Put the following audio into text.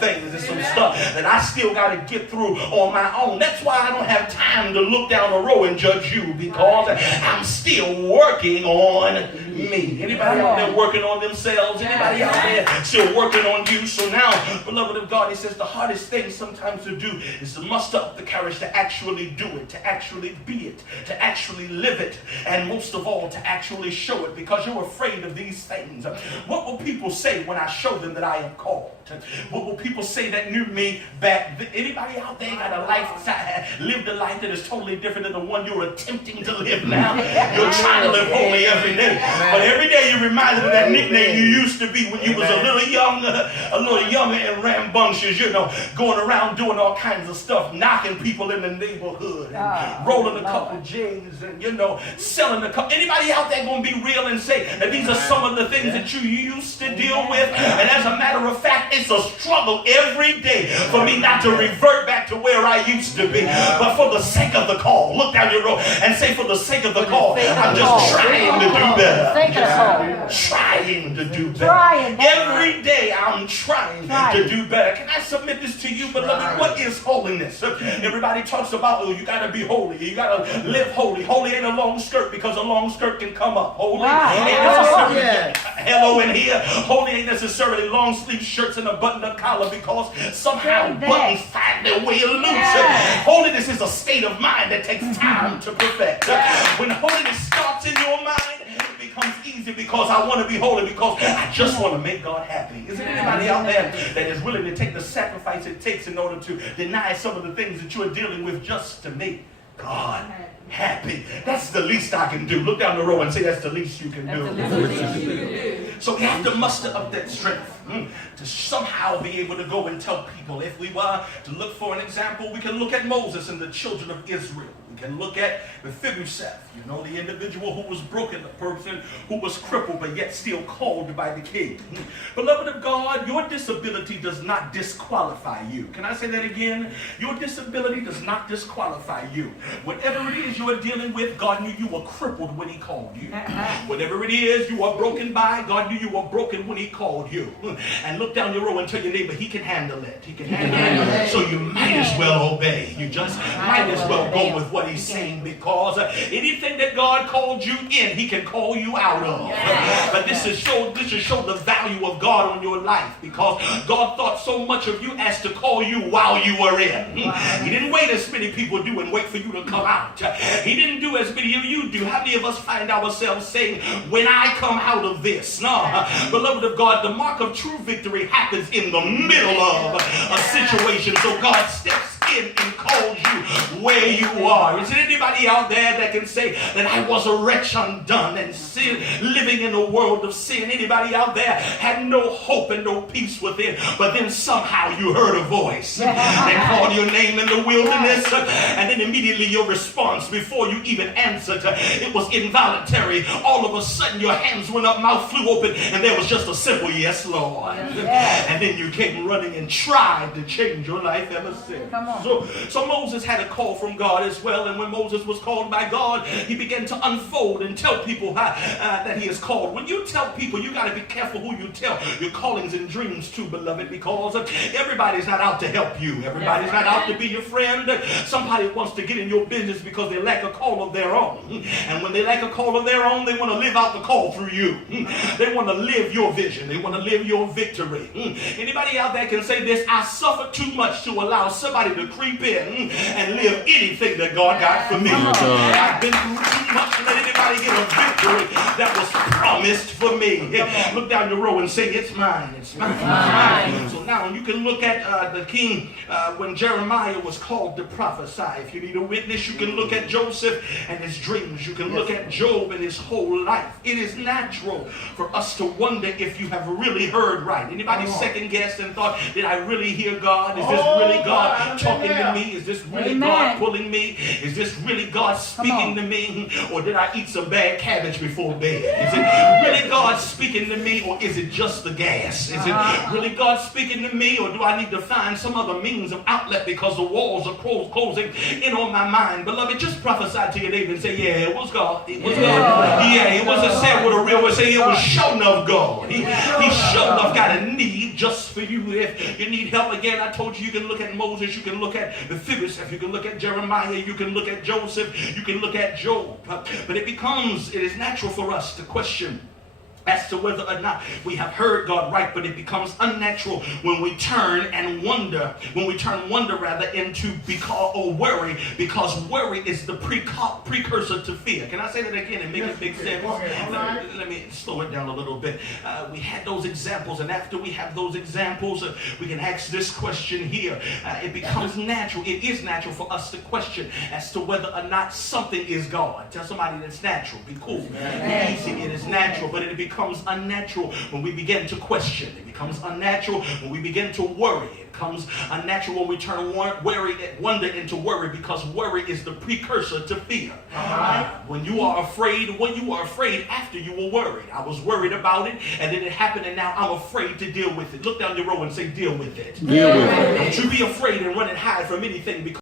things and some stuff that I still got to get through on my own. That's why I don't have time to look down the road and judge you, because I'm still working on me. Anybody out there working on themselves? Anybody out there still working on you? So now, beloved of God, he says the hardest thing sometimes to do is to muster up the courage to actually do it, to actually be it, to actually live it, and most of all, to actually show it, because you're afraid of these things. What will people say when I show them that I am called? What will people say that knew me back then? Anybody out there got a life, lived a life that is totally different than the one you're attempting to live now? You're trying to live holy every day, but every day you're reminded of that nickname you used to be when you was a little younger and rambunctious, you know, going around doing all kinds of stuff, knocking people in the neighborhood, and rolling a couple J's, and you know, selling a couple. Anybody out there gonna be real and say that these are some of the things that you used to deal with? And as a matter of fact, it's a struggle every day for me not to revert back to where I used to be. But for the sake of the call, look down your road and say, for the sake of the call, I'm just trying to do better. Trying to do better. Every day I'm trying to do better. Can I submit this to you, beloved? What is holiness? Everybody talks about, oh, you got to be holy. You got to live holy. Holy ain't a long skirt, because a long skirt can come up. Holy ain't necessarily, hello in here. Holy ain't necessarily long sleeve shirts and a button-up collar, because somehow buttons find their way loose. Holiness is a state of mind that takes time to perfect. When holiness starts in your mind, it becomes easy, because I want to be holy, because I just want to make God happy. Is there anybody out there that is willing to take the sacrifice it takes in order to deny some of the things that you're dealing with just to make God happy? That's the least I can do. Look down the road and say, that's the least you can do. So we have to muster up that strength to somehow be able to go and tell people. If we were to look for an example, we can look at Moses and the children of Israel. We can look at Mephibosheth, you know, the individual who was broken, the person who was crippled, but yet still called by the king. Beloved of God, your disability does not disqualify you. Can I say that again? Your disability does not disqualify you. Whatever it is you are dealing with, God knew you were crippled when he called you. Whatever it is you are broken by, God knew you were broken when he called you. And look down your row and tell your neighbor, he can handle it. He can handle it. So you might as well obey. You just might as well go with what he's saying, because anything that God called you in, he can call you out of. But this is show the value of God on your life, because God thought so much of you as to call you while you were in. He didn't wait as many people do and wait for you to come out. He didn't do as many of you do. How many of us find ourselves saying, when I come out of this? No, beloved of God, the mark of true victory happens in the middle of a situation. So God steps in and calls you where you are. Is there anybody out there that can say that I was a wretch undone and sin, living in a world of sin? Anybody out there had no hope and no peace within, but then somehow you heard a voice that called your name in the wilderness, and then immediately your response, before you even answered, it was involuntary. All of a sudden your hands went up, mouth flew open, and there was just a simple yes, Lord. And then you came running and tried to change your life ever since. So Moses had a call from God as well, and when Moses was called by God, he began to unfold and tell people that he is called. When you tell people, you got to be careful who you tell your callings and dreams to, beloved, because everybody's not out to help you. Everybody's not out to be your friend. Somebody wants to get in your business because they lack a call of their own. And when they lack a call of their own, they want to live out the call through you. They want to live your vision. They want to live your victory. Anybody out there can say this: I suffer too much to allow somebody to creep in and live anything that God got for me. I've been through too much to let anybody get a victory that was promised for me. Look down the row and say, it's mine. It's mine. It's mine. So now you can look at the king when Jeremiah was called to prophesy. If you need a witness, you can look at Joseph and his dreams. You can look at Job and his whole life. It is natural for us to wonder if you have really heard right. Anybody second guessed and thought, did I really hear God? Is this really God talking to me? Is this really God pulling me? Is this really God speaking to me? Or did I eat some bad cabbage before bed? Is it really God speaking to me, or is it just the gas? Is it really God speaking to me? me, or do I need to find some other means of outlet because the walls are closing in on my mind? Beloved, just prophesy to your neighbor and say, yeah, it was God. It was God. Yeah, it wasn't said with a real word. Say, it was sure enough God. He sure enough got a need just for you. If you need help, again, I told you, you can look at Moses, you can look at Mephibosheth, you can look at Jeremiah, you can look at Joseph, you can look at Job. But it is natural for us to question as to whether or not we have heard God right, but it becomes unnatural when we turn wonder into worry, because worry is the precursor to fear. Can I say that again and make it make sense? Let me slow it down a little bit. We had those examples, and after we have those examples, we can ask this question here. It becomes natural. It is natural for us to question as to whether or not something is God. Tell somebody that's natural. Be cool. Be easy. It is natural, but it becomes unnatural when we begin to question. It becomes unnatural when we begin to worry. It becomes unnatural when we turn wonder into worry, because worry is the precursor to fear. When you are afraid after you were worried. I was worried about it, and then it happened, and now I'm afraid to deal with it. Look down your row and say, deal with it. Deal with it. Don't you be afraid and run and hide from anything, because